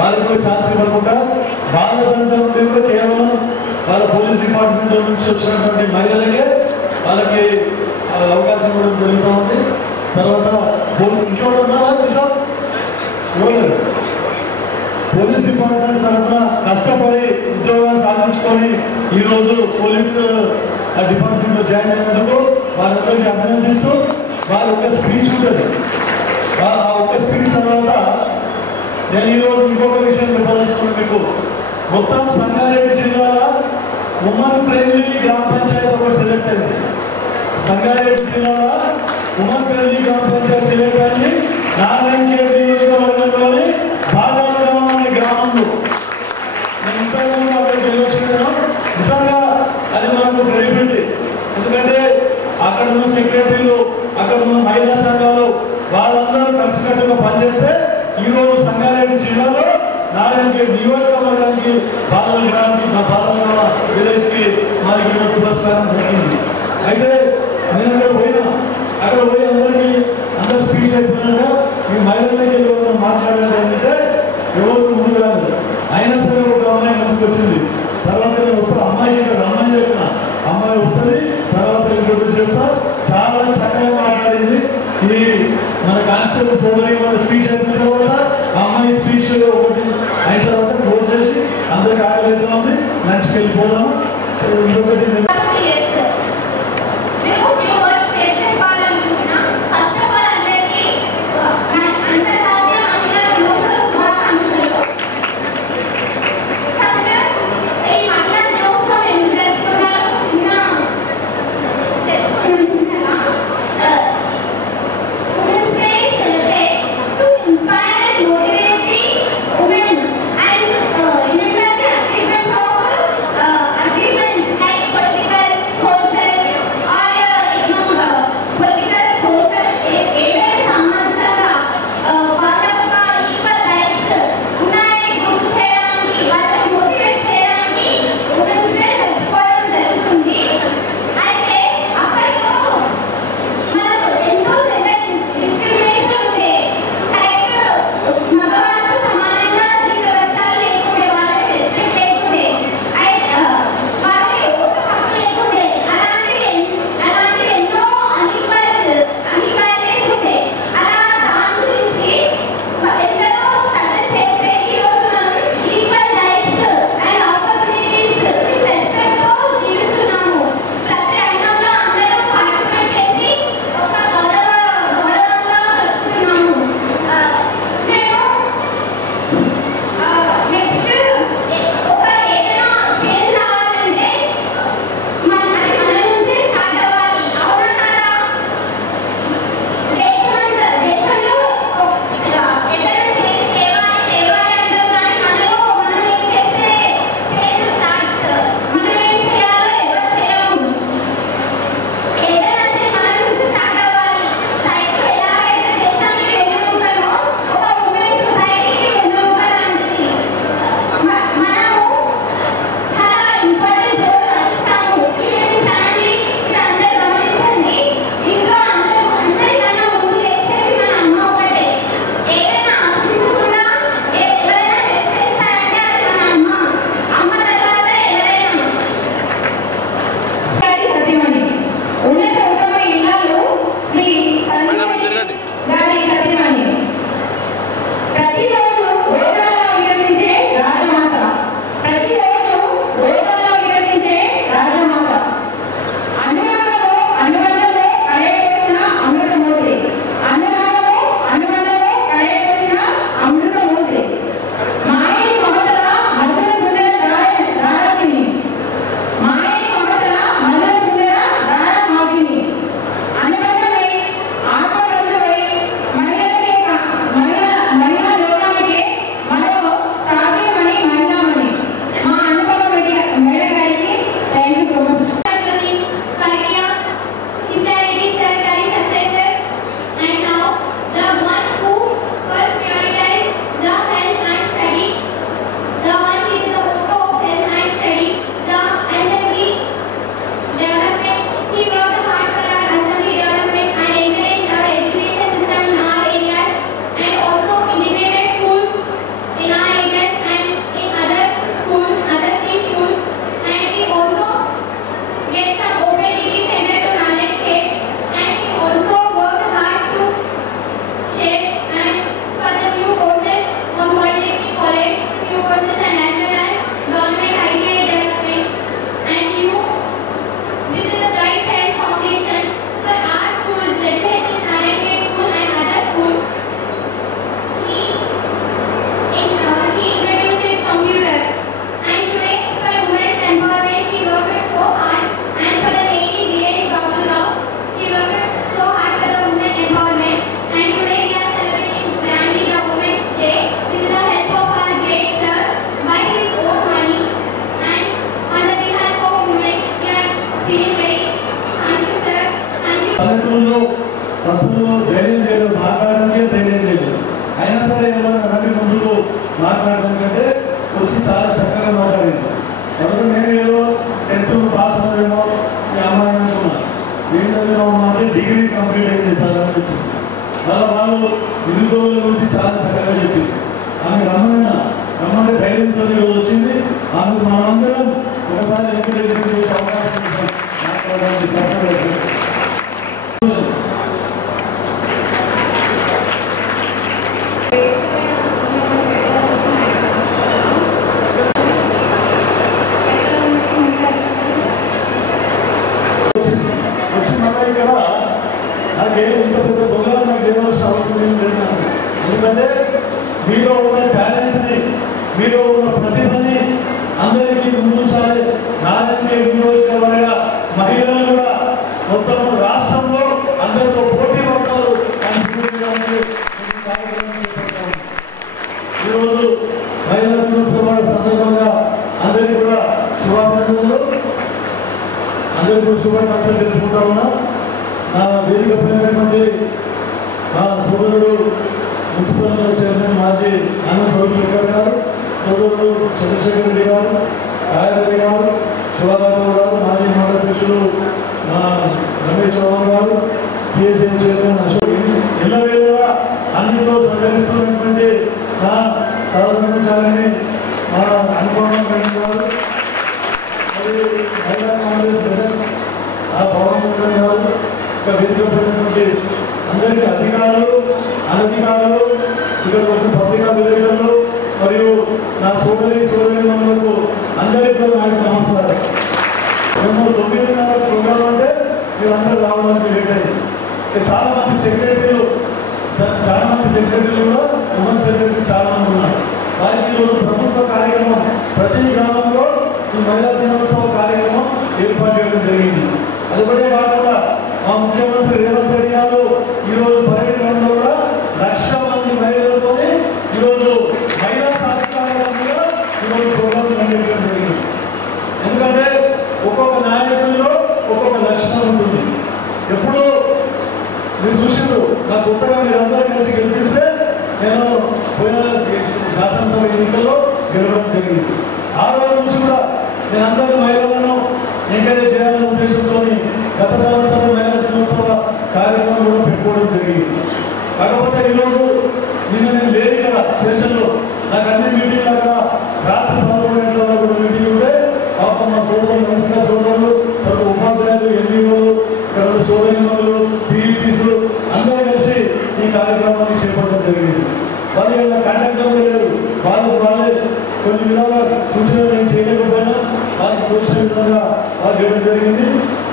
వాళ్ళకి ఛాన్స్ ఇవ్వకుండా వాళ్ళ దాంట్లో ఉండి కూడా కేవలం వాళ్ళ పోలీస్ డిపార్ట్మెంట్ నుంచి వచ్చినటువంటి మహిళలకే వాళ్ళకి అవకాశం ఇవ్వడం జరుగుతూ ఉంది. తర్వాత ఇంకెవరు ఉన్నారా కిషోర్? పోలీస్ డిపార్ట్మెంట్ తరఫున కష్టపడి ఉద్యోగాలు సాధించుకొని ఈరోజు పోలీసు డిపార్ట్మెంట్లో జాయిన్ అయినందుకు వాళ్ళందరికీ అభినందిస్తూ వాళ్ళ ఒక స్పీచ్ ఉంటుంది. ఆ ఒక్క స్పీచ్ తర్వాత నేను ఈరోజు ఇంకొక విషయం చెప్పదలుచుకున్నాను మీకు. మొత్తం సంగారెడ్డి జిల్లాలో ఉమెన్ ఫ్రెండ్లీ గ్రామ పంచాయతీ ఒకటి సెలెక్ట్ అయింది. సంగారెడ్డి జిల్లాలో ఉమెన్ ఫ్రెండ్లీ గ్రామ పంచాయతీ సెలెక్ట్ అయింది. నారాయణఖేడ్ నియోజకవర్గంలోని బాగాగ్రామం అనే గ్రామంలో నేను ఇంతకుముందు అక్కడికి వెళ్ళొచ్చాను. నిజంగా అది మనకు క్రెడిబిలిటీ. ఎందుకంటే అక్కడ ఉన్న సెక్రటరీలు, అక్కడ ఉన్న మహిళా సంఘాలు వాళ్ళందరూ కలిసికట్టుగా పనిచేస్తే ఈరోజు సంగారెడ్డి జిల్లాలో నారాయణఖేడ్ నియోజకవర్గానికి బాలగ్రామ విలేజ్కి మనకి ఈరోజు పురస్కారం దొరికింది. అయితే నేను అక్కడ పోయి అందరూ స్పీచ్ అయిపోయినాక మీ మహిళలకి ఎవరు మాట్లాడేది ఏంటంటే ఎవరు ముందు రాదు. అయినా సరే ఒక అమ్మాయి ముందుకు వచ్చింది. తర్వాత నేను వస్తా, అమ్మాయి చెప్పిన అమ్మాయి వస్తుంది, తర్వాత ఇంట్రొడ్యూస్ చేస్తా. చాలా చక్కగా మాట్లాడింది. ఇది మన కానిస్టేబుల్ సోదరి మన స్పీచ్ అయిపోయిన తర్వాత అమ్మాయి స్పీచ్ ఒకటి అయిన తర్వాత క్లోజ్ చేసి అందరికి ఆకలితో ఉంది, లంచ్కి వెళ్ళిపోదాము. ఇంకొకటి ధైర్యం చేయలేదు, మాట్లాడడానికే ధైర్యం చేయలేదు. అయినా సరే ఎవరైనా రవి ముందుకు మాట్లాడడం కంటే వచ్చి చాలా చక్కగా మాట్లాడింది. ఎవరు నేను ఏదో 10th పాస్ అవుతామో మీ అమ్మాయి అనుకున్నాను. ఏంటో అంటే డిగ్రీ కంప్లీట్ అయింది సార్ అని చెప్పింది. అలా వాళ్ళు నిరుద్యోగుల గురించి చాలా చక్కగా చెప్పింది. ఆమె రమ్మంటే ధైర్యంతో వచ్చింది. ఆమెకు మనమందరం ఒకసారి ఎంకరేజ్మెంట్ చేసే అవకాశం మాట్లాడడానికి ఇక్కడ నాకేం ఇంత పెద్ద బొగ్గలు నాకు చేయవలసిన అవసరం ఏం లేదు. ఎందుకంటే మీలో ఉన్న టాలెంట్ని, మీలో ఉన్న ప్రతిభని అందరికీ ముందుంచాలి. నారాయణ నియోజకవర్గ మహిళలు కూడా మొత్తం రాష్ట్రంలో అందరితో పోటీ పడతారు అని ఈరోజు మహిళా దినోత్సవ సందర్భంగా అందరికీ కూడా శుభాకాంక్షలు, అందరికీ కూడా శుభాకాంక్షలు తెలుపుకుంటా ఉన్నా. నా వేదిక పైనటువంటి మా సోదరుడు మున్సిపల్ చైర్మన్ మాజీ అన్న సోదరు గారు, సోదరుడు చంద్రశేఖర్ రెడ్డి గారు, రాయరెడ్డి గారు, శివరాఘవ గారు, మాజీ మండలాధ్యక్షులు మా రమేష్ చౌహాన్ గారు, పిఎస్ఎం చైర్మన్ అశోక్, ఇళ్ళవేళ అన్నింటిలో సహకరిస్తున్నటువంటి నా సహధర్మచారిని మా అనుభవం గారు, మరియు మహిళా కాంగ్రెస్ ఆ పవన్ గారు, ఇంకా వేదికటువంటి అందరికీ అధికారులు, అనధికారులు, ఇక్కడ వచ్చిన పత్రికా విలేకరులు మరియు నా సోదరీమణులకు అందరికీ నా యొక్క నమస్కారం. మేము 9:30 ప్రోగ్రాం అంటే మీరందరూ రావడానికి లేట్ అయింది. చాలా మంది సెక్రటరీలు కూడా ఉమెన్ సెక్రటరీ చాలా మంది ఉన్నారు. వారికి ఈరోజు ప్రభుత్వ కార్యక్రమం ప్రతి గ్రామంలో ఈ మహిళా దినోత్సవ కార్యక్రమం ఏర్పాటు చేయడం జరిగింది. అది కూడా కాకుండా మా ముఖ్యమంత్రి రేవంత్ రెడ్డి గారు ఈరోజు పర్యటనలో కూడా 1,00,000 మంది మహిళలతో ఈరోజు మహిళా సాధికారంగా ఈరోజు ప్రోగ్రాం నిర్వహించడం జరిగింది. ఎందుకంటే ఒక్కొక్క నాయకుల్లో ఒక్కొక్క లక్షణం ఉంటుంది. ఎప్పుడు మీరు చూసిండ్రు, నాకు కొత్తగా మీరందరూ కలిసి గెలిపిస్తే నేను పోయిన శాసనసభ ఎన్నికల్లో గెలవడం జరిగింది. ఆ రోజు నుంచి కూడా నేను అందరి మహిళలను ఎంకరేజ్ చేయాలనే ఉద్దేశంతో గత సంవత్సరం మహిళా దినోత్సవ కార్యక్రమం కూడా పెట్టుకోవడం జరిగింది. కాకపోతే ఈరోజు నేను లేని కదా స్టేషన్లో, నాకు అన్ని మీటింగ్లు అక్కడ రాత్రి 11 గంటల వరకు మీటింగ్ ఉంటే పాపం మా సోదరులు, నర్సింగ్ సోదరులు, తర్వాత ఉపాధ్యాయులు, ఎన్ఈఓలు, ఇక్కడ సోదరిమణులు, పీఈటీలు అందరూ కలిసి ఈ కార్యక్రమాన్ని చేపట్టడం జరిగింది. వాళ్ళు ఇలా కాంటాక్ట్ లేరు, వాళ్ళే కొన్ని విధాల సూచనలు నేను చేయలేకపోయినా వారికి తోచిన విధంగా వాళ్ళు చేయడం జరిగింది.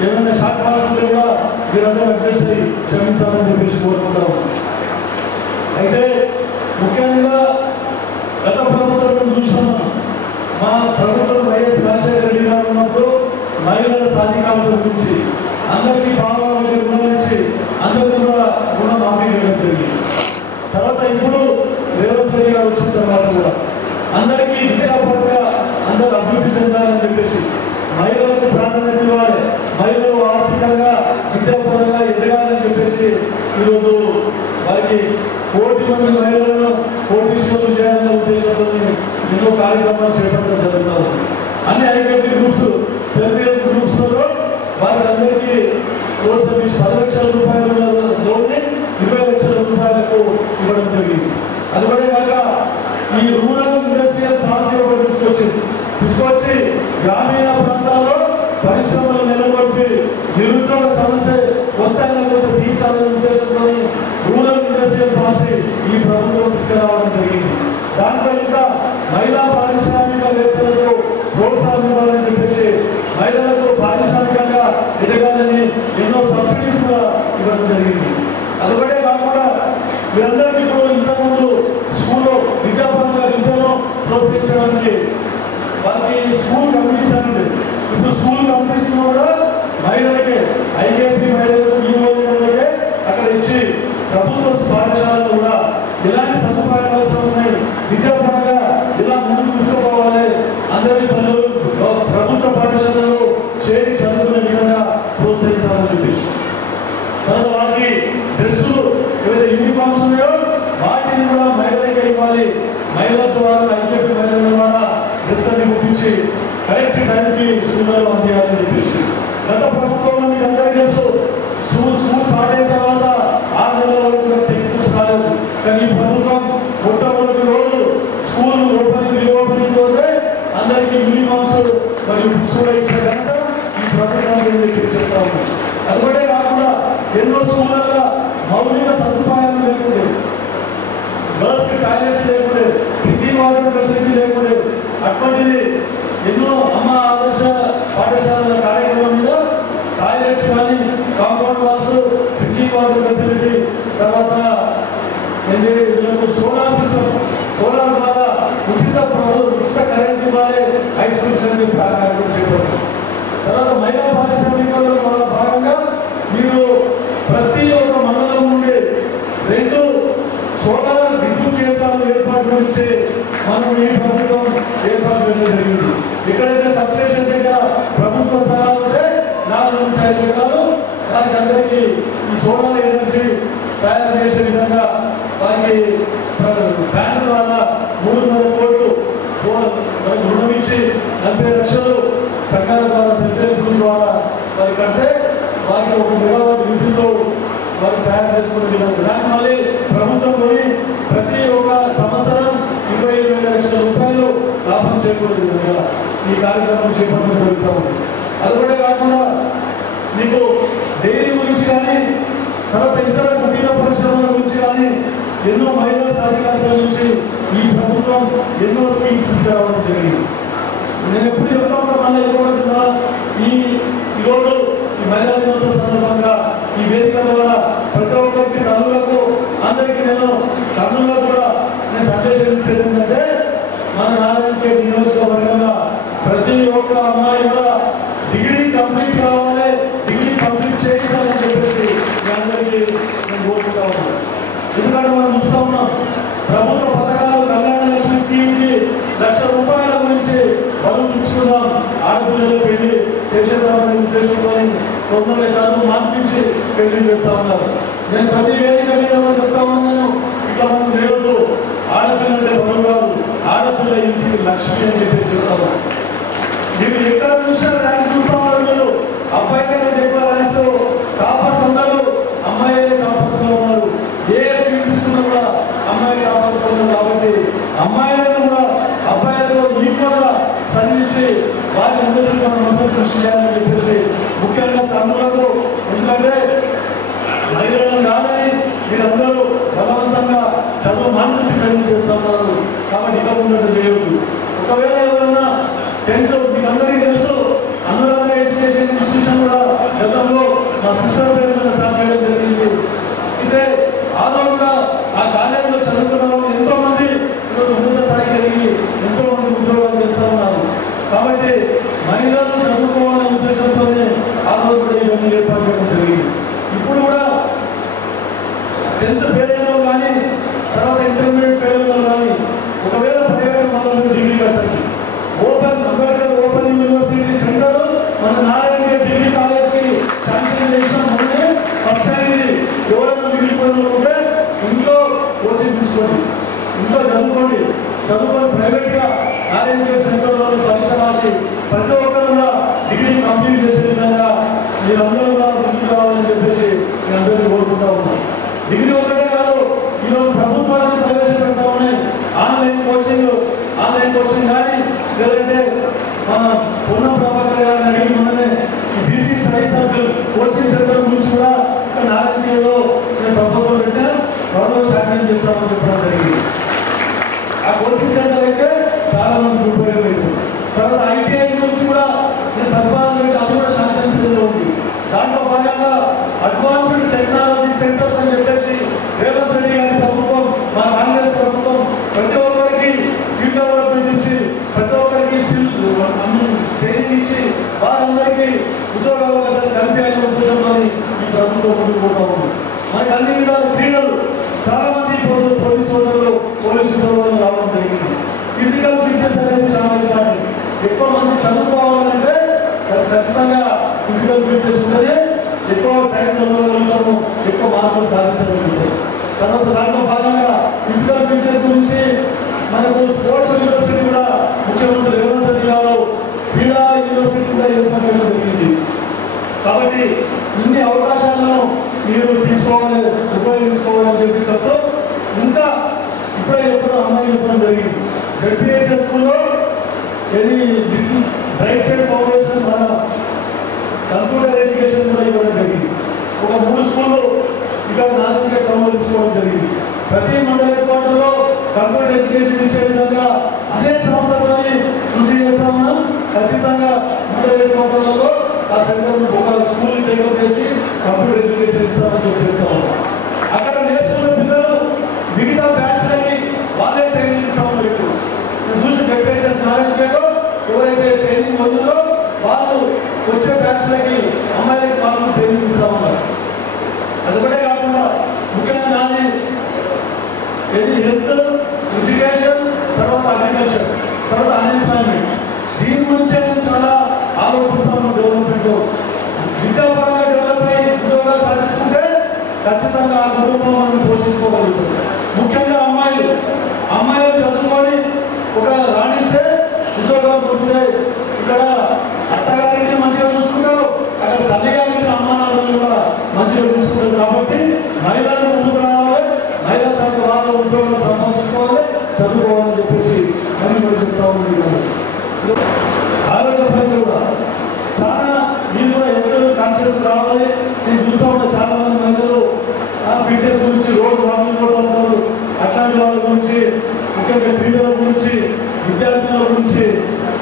ఏమైనా షార్ట్ పాస్ ఉంటే కూడా మీరందరూ అడ్జస్ట్ అయ్యి క్షమించాలని చెప్పేసి కోరుకుంటాము. అయితే ముఖ్యంగా గత ప్రభుత్వం చూస్తున్నాం, మా ప్రభుత్వం వైఎస్ రాజశేఖర రెడ్డి గారు ఉన్నప్పుడు మహిళల సాధికారత గురించి అందరికీ బాగా రుణాలు ఇచ్చి అందరికీ కూడా రుణం మాఫీ చేయడం జరిగింది. తర్వాత ఇప్పుడు రేవంత్ రెడ్డి గారు వచ్చిన తర్వాత కూడా అందరికీ విద్యాపరంగా అందరూ అభివృద్ధి చెందాలని చెప్పేసి మహిళలకు ప్రాధాన్యత ఇవ్వాలి, మహిళలు ఆర్థికంగా విద్యాపరంగా ఎదగాలని చెప్పేసి ఈరోజు వారికి 1,00,00,000 మంది మహిళలను కోటీశ్వరులు చేయాలనే ఉద్దేశంతో ఎన్నో కార్యక్రమాలు చేపట్టడం జరుగుతూ ఉంది. అన్ని ఐకేపీ గ్రూప్స్, సెల్ఫ్ హెల్ప్ గ్రూప్స్లో వారందరికీ ప్రోత్సహించి 10 లక్షల రూపాయల లోన్ని 20 లక్షల రూపాయలకు ఇవ్వడం జరిగింది. అది కూడా కాక ఈ రూరల్ ఇండస్ట్రియల్ పాలసీ ఒకటి తీసుకొచ్చి గ్రామీణ ప్రాంతాల్లో పరిశ్రమలు నెలకొల్పి నిరుద్యోగ సమస్య మొత్తాన్ని కొంత తీర్చాలనే ఉద్దేశంతో రూరల్ ఇండస్ట్రియల్ పాలసీ ఈ ప్రభుత్వం తీసుకురావడం జరిగింది. దాంట్లో ఇంకా మహిళా పారిశ్రామికవేత్తలకు ప్రోత్సాహం ఇవ్వాలని చెప్పేసి మహిళలకు పారిశ్రామికంగా ఎదగాలని ఎన్నో సబ్సిడీస్ కూడా ఇవ్వడం జరిగింది. అదొకటే కాకుండా మీరందరికీ ఇప్పుడు ఇంతకుముందు స్కూల్లో విద్యాపరంగా విద్యను ప్రోత్సహించడానికి వారికి స్కూల్ కాంపిటీషన్ ఉంది. ఇప్పుడు స్కూల్ కాంపిటీషన్ కూడా మహిళలకే, ఐకేపీ మహిళలకు, యూఓలకే అక్కడ ఇచ్చి ప్రభుత్వ పాఠశాలలో కూడా ఎలాంటి సదుపాయాలు అవసరం ఉన్నాయి, విద్యాపరంగా ఇలా ముందుకు తీసుకుపోవాలి, అందరి పిల్లలు ప్రభుత్వ పాఠశాలలో చేరి చదువుకునే విధంగా ప్రోత్సహించాలని చెప్పేసి తర్వాత వారికి డ్రెస్సులు దానికి కూడా మహిళలకే ఇవ్వాలి, మహిళల ద్వారా ఐక్యత మహిళల ద్వారా డ్రెస్సులు గుర్తించి కరెక్ట్ టైంకి స్కూళ్ళలో అందియాలని చెప్పేసి గత ప్రభుత్వంలో మీకు అందరికీ తెలుసు. స్కూల్ స్టార్ట్ అయిన తర్వాత 6 నెలల వరకు కూడా టెక్స్ట్ బుక్స్ కాలేదు. కానీ ఈ ప్రభుత్వం మొట్టమొదటి రోజు స్కూల్ రీఓపెనింగ్ రోజే అందరికీ యూనిఫామ్స్ మరియు బుక్స్ కూడా ఇచ్చే కనుక ఈ ప్రభుత్వం చెప్తా ఉన్నాం. అదొకటే కాకుండా ఎన్నో స్కూళ్ళల్లో మౌలిక సదుపాయాలు లేకుండే, గర్ల్స్కి టాయిలెట్స్ లేకుండే, డ్రింకింగ్ వాటర్ ఫెసిలిటీ లేకుండే. అటువంటిది ఎన్నో అమ్మ ఆదర్శ పాఠశాలల కార్యక్రమం మీద టాయిలెట్స్ కానీ, compound walls, drinking water facility, తర్వాత వీళ్ళకు సోలార్ సిస్టమ్, సోలార్ ద్వారా ఉచిత కరెంట్ ఇవ్వాలి హై స్కూల్స్ అని చెప్పి ఆ కార్యక్రమం చేపట్టారు. తర్వాత మహిళా పారిశ్రామికలో భాగంగా మీరు ప్రతి ఒక్క మండలం నుండి 2 సోలార్ విద్యుత్ కేంద్రాలు ఏర్పాటు గురించి మనం ఈ ప్రభుత్వం ఏర్పాటు చేయడం జరిగింది. ఎక్కడైతే సబ్స్టేషన్ దగ్గర ప్రభుత్వ స్థలాలు ఉంటే 4 నుంచి 5 ఎకరాలు దానికి అందరికీ ఈ సోలార్ ఎనర్జీ తయారు చేసే విధంగా వారికి బ్యాంకు ద్వారా 300 కోట్లు మనకు రుణం ఇచ్చి 40 లక్షలు సంఘాల ద్వారా సెంట్రల్ గ్రూప్ ద్వారా వారి కంటే వారికి 1 మెగావాట్ విద్యుత్తో వారికి తయారు చేసుకునే విధంగా దానికి మళ్ళీ ప్రభుత్వం కొని ప్రతి ఒక్క సంవత్సరం 25 లక్షల రూపాయలు లాభం చేకూరే విధంగా ఈ కార్యక్రమం చేపట్టడం జరుగుతూ ఉంది. అదొకటే కాకుండా మీకు డైరీ గురించి కానీ, తర్వాత ఇతర కుటీర పరిశ్రమల గురించి కానీ ఎన్నో మహిళా సాధికారత గురించి ఈ ప్రభుత్వం ఎన్నో స్కీమ్స్ తీసుకురావడం జరిగింది. నేను ఎప్పుడు చెప్తా ఉన్నా, మళ్ళీ ఎక్కువ ఈరోజు ఈ మహిళా దినోత్సవం సందర్భంగా ఈ వేదిక ద్వారా ప్రతి ఒక్కరికి తల్లులకు అందరికీ నేను తల్లులకు కూడా నేను సందేశం ఇచ్చేది ఏంటంటే, మన నారాయణపేట నియోజకవర్గంగా ప్రతి ఒక్క అమ్మాయి కూడా డిగ్రీ కంప్లీట్ కావాలి, డిగ్రీ కంప్లీట్ చేయాలని చెప్పేసి మీ అందరికీ నేను కోరుకుంటా ఉన్నాను. ఎందుకంటే మనం చూస్తూ ఉన్నాం ప్రభుత్వ పథకాలు, కళ్యాణ లక్ష్మి స్కీమ్కి ₹1,00,000 గురించి బరువు చూసుకుందాం, ఆడపిల్లలు పెళ్లి చేసేద్దామనే ఉద్దేశంతో తొందరగా చదువు మాన్పించి పెళ్లి చేస్తా ఉన్నారు. నేను ప్రతి వేదిక మీద చెప్తా ఉన్నాను, ఇట్లా మనం చేయొద్దు, ఆడపిల్లంటే బరువు కాదు, ఆడపిల్ల ఇంటికి లక్ష్మి అని చెప్పి చెప్తాము. మీరు ఎక్కడ చూసినా ర్యాంక్స్ చూస్తా ఉన్నారు. మీరు అబ్బాయి కంటే ఎక్కువ ర్యాంక్స్ టాపర్స్ అందరూ అమ్మాయిలే టాపర్స్ గా ఉన్నారు. ఏ ఫీల్డ్ తీసుకున్నా కూడా అమ్మాయి టాపర్స్ గా ఉన్నారు. కాబట్టి అమ్మాయిలను కూడా అబ్బాయిలతో ఈక్వల్ గా చదివించి వారి ముందు మనం కృషి చేయాలని చెప్పేసి ముఖ్యంగా తమ్ములకు, ఎందుకంటే మహిళలను కాదని మీరందరూ బలవంతంగా చదువు మాన్పించి పెళ్లి చేస్తున్నారు. కాబట్టి ఇక ఉన్నట్టు చేయవద్దు. ఒకవేళ ఎవరైనా 10th మీకు అందరికీ తెలుసు, అనురాధ ఎడ్యుకేషన్ ఇన్స్టిట్యూషన్ కూడా గతంలో మా సిస్టర్ పేరు మీద స్టార్ట్ చేయడం జరిగింది. అయితే ఆలో కూడా ఆ కాలేజీలో చదువుకున్న వాళ్ళు ఎంతో మంది ఈరోజు ఉన్నత స్థాయికి వెళ్ళి ఎంతో మంది ఉద్యోగాలు చేస్తూ ఉన్నారు. కాబట్టి మహిళలు చదువుకోవాలనే ఉద్దేశంతోనే ఆ రోజు కూడా ఇవన్నీ ఏర్పాటు చేయడం జరిగింది. ఇప్పుడు కూడా 10th ఫెయిల్ అయిన కానీ, తర్వాత ఇంటర్మీడియట్ ఫెయిల్ అయిన కానీ, ఒకవేళ ప్రైవేట్ మనలో డిగ్రీ కట్టండి. అంబేద్కర్ ఓపెన్ యూనివర్సిటీ సెంటర్ మన నారాయణపేట డిగ్రీ కాలేజ్కి శాంక్షన్ చేసిన మొన్నే ఫస్ట్ టైం ఇది. ఎవరైనా మిగిలిపోయిన ఉంటే ఇంట్లో కోచింగ్ తీసుకోండి, ఇంట్లో చదువుకొని ప్రైవేట్గా నారాయణపేట సెంటర్లోని పరీక్ష రాసి ప్రతి ఒక్కరు కూడా డిగ్రీ కంప్లీట్ చేసే విధంగా మీరందరూ కూడా ముందుకు రావాలని చెప్పేసి మీ అందరినీ కోరుకుంటా ఉన్నాం. డిగ్రీ ఒకటే కాదు, ఈరోజు ప్రభుత్వాన్ని ప్రవేశపెడతా ఉన్నాయి ఆన్లైన్ కోచింగ్ కానీ, లేదంటే మన పొన్నం ప్రభాకర్ గారిని అడిగి మొన్ననే BC study circle coaching centre గురించి కూడా నారాయణపేటలో నేను ప్రపోజల్ పెట్టా, త్వరలో శాంక్షన్ చేస్తామని చెప్పడం జరిగింది. ఆ కోచింగ్ సెంటర్ అయితే చాలా మంది ఉపయోగపడింది. తర్వాత ఐటీఐ గురించి కూడా నేను ప్రతిపాదన పెట్టి అది కూడా శాంక్షన్ స్థితిలో ఉంది. దాంట్లో భాగంగా అడ్వాన్స్డ్ టెక్నాలజీ సెంటర్స్ అని చెప్పేసి రేవంత్ రెడ్డి గారి ప్రభుత్వం, మా కాంగ్రెస్ ప్రభుత్వం ప్రతి ఒక్కరికి స్కిల్ డెవలప్మెంట్ ఇచ్చి, ప్రతి ఒక్కరికి ట్రైనింగ్ ఇచ్చి వారందరికీ ఉద్యోగ అవకాశాలు కల్పించాలనే ఉద్దేశంతో ఈ ప్రభుత్వం ముందుకు పోతా ఉంది. మనకి అన్ని విధాల క్రీడలు చాలా మంది పోలీసు సోదరులు, పోలీసు ఉద్యోగాలు రావడం జరిగింది. ఫిజికల్ ఫిట్నెస్ అనేది చాలా ఇంపార్టెంట్. ఎక్కువ మంది చదువుకోవాలంటే ఖచ్చితంగా ఫిజికల్ ఫిట్నెస్ ఉంటేనే ఎక్కువ టైం చదవగలుగుతాము, ఎక్కువ మార్కులు సాధించగలుగుతాము. తర్వాత దాంట్లో భాగంగా ఫిజికల్ మనకు స్పోర్ట్స్ యూనివర్సిటీ కూడా ముఖ్యమంత్రి రేవంత్ రెడ్డి గారు క్రీడా యూనివర్సిటీ కూడా ఏర్పాటు చేయడం జరిగింది. కాబట్టి ఇన్ని అవకాశాలను మీరు తీసుకోవాలి, ఉపయోగించుకోవాలని చెప్పి చెప్తూ ఇంకా ఇప్పుడే చెప్పడం అమ్మాయి చెప్పడం జరిగింది. జడ్పీహెచ్ఎస్ స్కూల్లో ఇది బ్రైట్ సైడ్ ఫౌండేషన్ ద్వారా కంప్యూటర్ ఎడ్యుకేషన్ కూడా ఇవ్వడం జరిగింది. ఒక 3 స్కూళ్ళు ఇక్కడ 4 క్రమంలో తీసుకోవడం జరిగింది. ప్రతి మండల హెడ్క్వార్టర్లో కంప్యూటర్ ఎడ్యుకేషన్ ఇచ్చే విధంగా అదే సంస్థలని కృషి చేస్తా ఉన్నాం. ఖచ్చితంగా మండల హెడ్క్వార్టర్లలో ఆ సెంటర్ను ఒక స్కూల్ని టేకప్ చేసి కంప్యూటర్ ఎడ్యుకేషన్ ఇస్తామని చెప్తా ఉన్నాం. అక్కడ నేర్చుకున్న పిల్లలు మిగతా బ్యాచ్లకి వాళ్ళే ట్రైనింగ్ ఇస్తామని చెప్పి చూసి జడ్పీహెచ్ఎస్ నారాయణపేట ఎవరైతే ట్రైనింగ్ పొందులో వాళ్ళు వచ్చే బ్యాచ్లకి అమ్మాయిలకి వాళ్ళు ట్రైనింగ్ ఇస్తామన్నారు. అదొకటే కాకుండా ముఖ్యంగా నాది హెల్త్, ఎడ్యుకేషన్, తర్వాత అగ్రికల్చర్, తర్వాత అన్ఎంప్లాయ్మెంట్, దీని గురించే నేను చాలా ఆలోచిస్తాను. డెవలప్మెంట్ విద్యాపరంగా డెవలప్ అయ్యి ఉద్యోగాలు సాధించుకుంటే ఖచ్చితంగా ఆ కుటుంబం మనం పోషించుకోగలుగుతుంది. ముఖ్యంగా అమ్మాయిలు చదువుకొని ఒక రాణిస్తే ఉద్యోగాలు పొందితే ఇక్కడ అత్తగారికి మంచిగా చూసుకుంటారు, అక్కడ తల్లి గారికి అమ్మ నాన్నలు కూడా మంచిగా చూసుకుంటారు. కాబట్టి మహిళలు ముందుకు రావాలి, మహిళా శాఖ వాళ్ళు ఉద్యోగాలు సంపాదించుకోవాలి, చదువుకోవాలని చెప్పేసి అని కూడా చెప్తా ఉంది. ఆరోగ్యపరంగా కూడా చాలా మీరు కూడా ఎవరు కాన్షియస్ రావాలి. నేను చూస్తూ ఉన్నా చాలా మంది మహిళలు ఫిట్నెస్ గురించి రోజు వాకింగ్ పోతూ ఉంటారు. అట్లాంటి వాళ్ళ గురించి, ముఖ్యంగా క్రీడల గురించి, విద్యార్థుల గురించి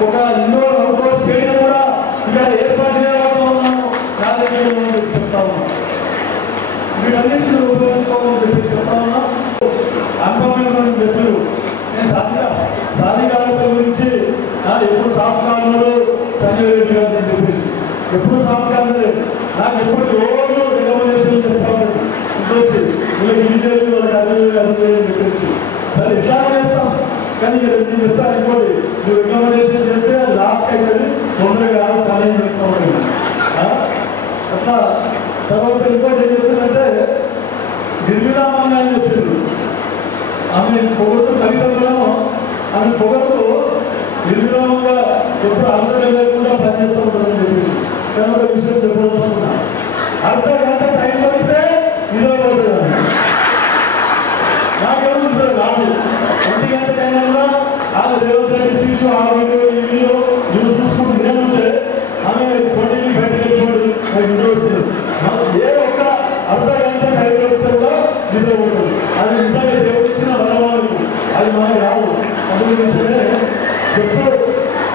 ఒక ఇండోర్ అవుట్డోర్ స్టేడియం కూడా ఇక్కడ ఏర్పాటు చేయబోతా ఉన్నాము. నా దగ్గర చెప్తా ఉన్నాం. వీటన్నింటినీ ఉపయోగించుకోవాలని చెప్పి చెప్తా ఉన్నా. అంకమైన చెప్పారు. నేను సాధికారత గురించి ఎప్పుడు సాఫ్ట్ కార్నరు సంజయ్ రెడ్డి గారు నేను చెప్పేసి ఎప్పుడు సాఫ్ట్ కార్నర్ నాకు ఎప్పుడు రోజు రికమెండేషన్ చెప్తా ఉంటుంది. ఇంకొచ్చి వీళ్ళకి ఇది చేయాలి, వాళ్ళకి అది అని చెప్పేసి సరే ఎట్లా చేస్తాం. కానీ నేను చెప్తాను ఇంకోటి, నువ్వు రికమెండేషన్ చేస్తే అది లాస్ట్ అవుతుంది, తొందరగా కాదు కానీ చెప్తా ఉంటుంది. అట్లా తర్వాత ఇంకోటి ఏం చెప్పిందంటే నిర్విరామంగా అని చెప్పారు. ఆమె పొగడుతూ కవితలను ఆమె పొగడుతూ నిర్విరామంగా ఎప్పుడు అవసరం లేకుండా పనిచేస్తూ ఉంటుందని చెప్పేసి కానీ ఒక విషయం చెప్పదలుచుకున్నా. అర్ధ గంట టైం దొరికితే నిద్రపోతుంది. నాకేమో నిద్ర రాదు. 1 గంటకైనా కూడా ఆమె రేవంత్ రెడ్డి స్పీచ్ ఆ వీడియో ఈ వీడియో న్యూస్ చూసుకుంటూ నేనుంటే ఆమె పొడిని బయటకు వెళ్ళిపోయి నాకు నిద్ర వస్తుంది. ఏ ఒక్క అర్ధ గంట టైం దొరికితే కూడా నిద్రపోతుంది. అది నిజంగా దేవుడు ఇచ్చిన వరవాళ్ళకు అది మనకు రాదు. అందుగురించే చెప్పు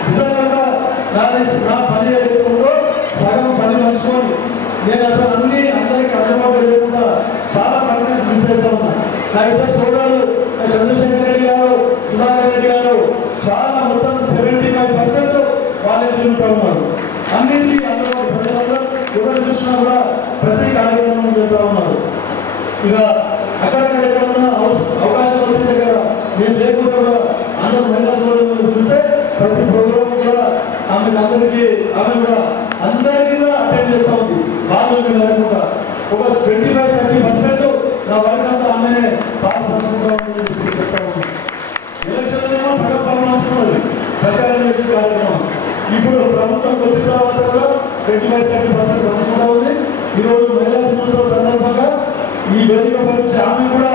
నిజంగా నా పని ఏదైతుందో సగం పని పంచుకొని నేను అసలు అందరికీ అందుబాటులో లేకుండా చాలా పర్చేస్ మిస్ అవుతా ఉన్నా. నా ఇద్దరు సోదరులు చంద్రశేఖర్ రెడ్డి గారు, సుధాకర్ రెడ్డి గారు చాలా మొత్తం 75% వాళ్ళే తిరుగుతూ ఉన్నారు. అన్నింటినీ అందుబాటు ప్రజలందరూ ఎవరు చూసినా కూడా ప్రతి కార్యక్రమం వెళ్తూ ఉన్నారు. ఇక అక్కడక్కడ ఎక్కడన్నా అవకాశం వచ్చిన దగ్గర మేము లేకుండా కూడా అందరూ మహిళా సోదరులను చూస్తే ప్రతి ప్రోగ్రామ్ కూడా ఆమె కూడా అందరికీ కూడా అటెండ్ చేస్తూ ఉంది. వాళ్ళు లేకుండా ఒక 25-30% నా వర్క్ అంతా ఆమెనే పాల్పంచుకుంటా ఉందని చెప్తా ఉంది. ఎలక్షన్లో సగం పాల్పంచుకున్నది ప్రచారం చేసే కార్యక్రమం. ఇప్పుడు ప్రభుత్వంకి వచ్చిన తర్వాత కూడా 25-30% పంచుకుంటా ఉంది. ఈరోజు మహిళా దినోత్సవం సందర్భంగా ఈ వేదిక గురించి ఆమె కూడా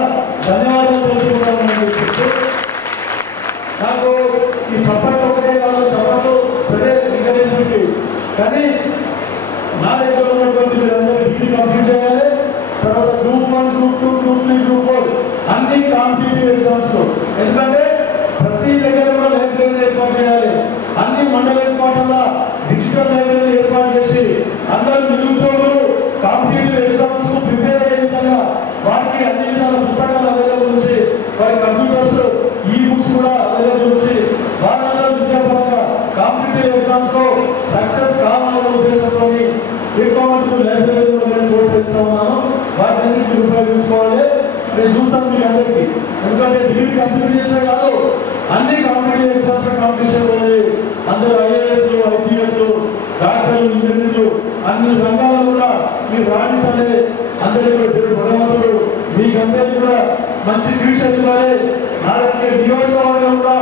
ధన్యవాదాలు తెలుపుకుంటామని చెప్తూ నాకు ఈ చప్పట్లు ఒకటే కాదు, చప్పట్లు సరే ఇంకనేటువంటి కానీ నా దగ్గర ఉన్నటువంటి మీరందరూ డిగ్రీ కంప్లీట్ చేయాలి. తర్వాత గ్రూప్ 1, గ్రూప్ 2, గ్రూప్ 3, గ్రూప్ 4 అన్ని కాంపిటేటివ్ ఎగ్జామ్స్ లో. ఎందుకంటే ప్రతి దగ్గర కూడా లైబ్రరీ ఏర్పాటు చేయాలి. అన్ని మండల హెడ్క్వార్టర్ల డిజిటల్ లైబ్రరీ ఏర్పాటు చేసి అందరూ నిరుద్యోగులు కాంపిటేటివ్ ఎగ్జామ్స్ కు ప్రిపేర్ అయ్యే విధంగా వారికి అన్ని విధాల పుస్తకాలు అవైలబుల్ ఉంచి, వారి కంప్యూటర్స్, ఈ బుక్స్ కూడా అవైలబుల్ ఉంచి వాళ్ళందరూ విద్యాపరంగా కాంపిటేటివ్ ఎగ్జామ్స్ లో సక్సెస్ కావాలనే ఉద్దేశంతో ఎక్కువ మటుకు లైబ్రరీలో నేను ప్రోత్సహిస్తా ఉన్నాను. వాటిని మీరు ఉపయోగించుకోవాలి. నేను చూస్తాను మీకు అందరికీ. ఎందుకంటే డిగ్రీ కంప్లీట్ చేసినా కాదు, అన్ని కాంపిటేటివ్ ఎగ్జామ్స్ కాంపిటీషన్ ఉంది. అందరూ ఐఏఎస్లు, ఐపీఎస్లు, డాక్టర్లు, ఇంజనీర్లు అన్ని రంగాల్లో కూడా మీరు రాణించాలి. అందరికీ కూడా భగవంతుడు మీకందరికీ కూడా మంచి ఫ్యూచర్ ఇవ్వాలి. నాలుగు నియోజకవర్గం కూడా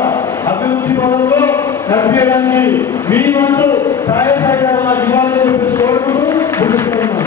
అభివృద్ధి పదంలో నడిపించడానికి మీ వంతు సహాయ సహకారాలు ఇవ్వాలని చెప్పేసి కోరుకుంటూ ముగిస్తున్నాను.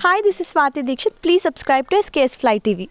Hi, this is Swati Dikshit. Please subscribe to SKS Fly TV.